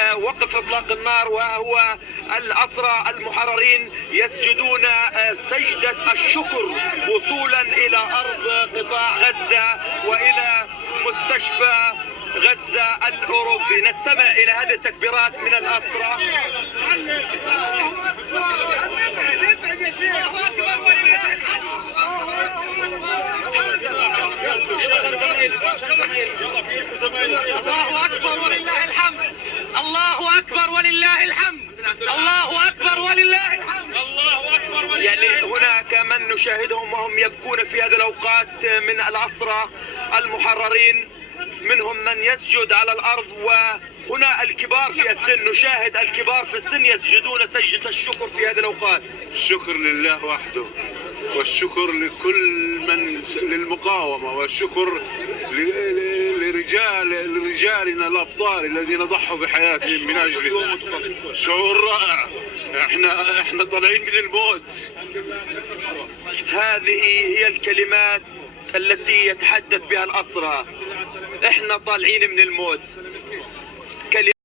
وقف اطلاق النار، وهو الأسرى المحررين يسجدون سجدة الشكر وصولا الى ارض قطاع غزة والى مستشفى غزة الاوروبي. نستمع الى هذه التكبيرات من الأسرى. الله اكبر ولله الحمد، الله اكبر ولله الحمد، الله اكبر ولله الحمد، الله اكبر ولله الحمد. يعني هناك من نشاهدهم وهم يبكون في هذه الاوقات من الأسرى المحررين، منهم من يسجد على الارض، وهنا الكبار في السن، نشاهد الكبار في السن يسجدون سجدة الشكر في هذه الاوقات. الشكر لله وحده، والشكر لكل من للمقاومة، والشكر لرجالنا الأبطال الذين ضحوا بحياتهم من أجله. شعور رائع، احنا طالعين من الموت. هذه هي الكلمات التي يتحدث بها الأسرى، احنا طالعين من الموت.